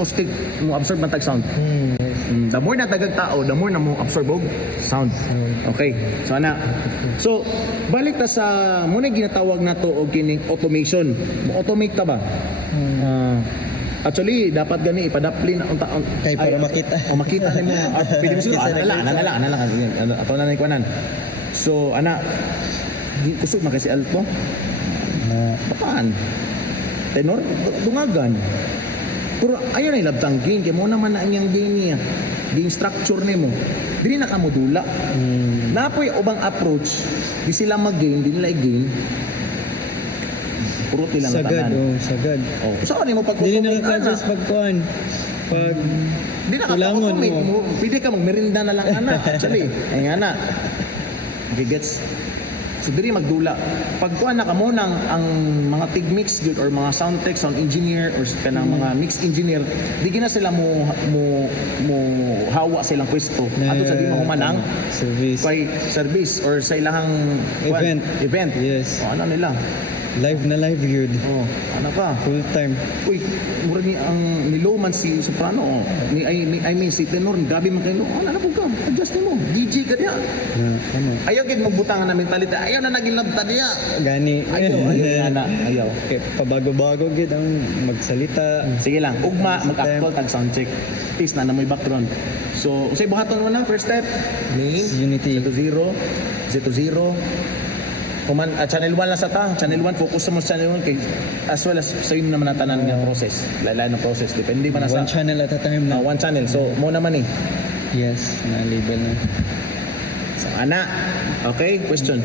acoustic mo absorb man tag sound. The more na tagag tao, the more na mo absorb og sound. Okay. So ana. So balik ta sa muna ginatawag nato og kining automation. Mo automate ta ba? Actually, dapat gani ipadapli na unta Kay para makita. O makita nimo. Pwede mo sila. Ana lang. Ato na kuanan. So ana kusog man kasi alto. Bapaan. Tenor dungagan. Pero ayo na ilabtang gain kay mo naman na anyang gain niya. Gain structure nimo. Dili na ka modula. Napoy ubang approach, di sila mag-gain, di nila i-gain. Puro tilang Sagad, tanan. sagad. Oh, saan nimo pag Dili na lang just pagkuhan. Pag di na kulangon ka mo. pwede ka magmerinda na lang ana. Actually, ay ana. Okay, gets. So diri magdula. Pag kuha na kamo nang ang mga tig-mix good or mga sound tech, sound engineer or kanang mga mix engineer, di gina sila mo hawa silang pwesto. Ato sa di mo humanang service. kay service or sa ilahang event. Yes. O, ano nila? Live na live yun. Oh, ano pa? Full time. Uy, mura ni ang niloman si soprano. Oh. I mean si tenor, grabe man kayo. Ano na po ka? Adjust mo. DJ ka diya. Ano? Ayaw gid magbutangan na mentality. Ayaw na naging labta diya. Gani. Ayaw. Okay, pabago-bago gid ang magsalita. Sige lang, ugma mag-actual tag sound check. Tis na may background. So, usay buhaton mo na first step. Name Unity. 0 channel 1 lang sa ta. Channel 1 focus mo sa channel 1 kay as well as sa imo naman natanan nga process. Lain ng process depende man na sa One channel at a time na. one channel. So, mo naman eh. Yes, na-label na. So, ana. Okay, question.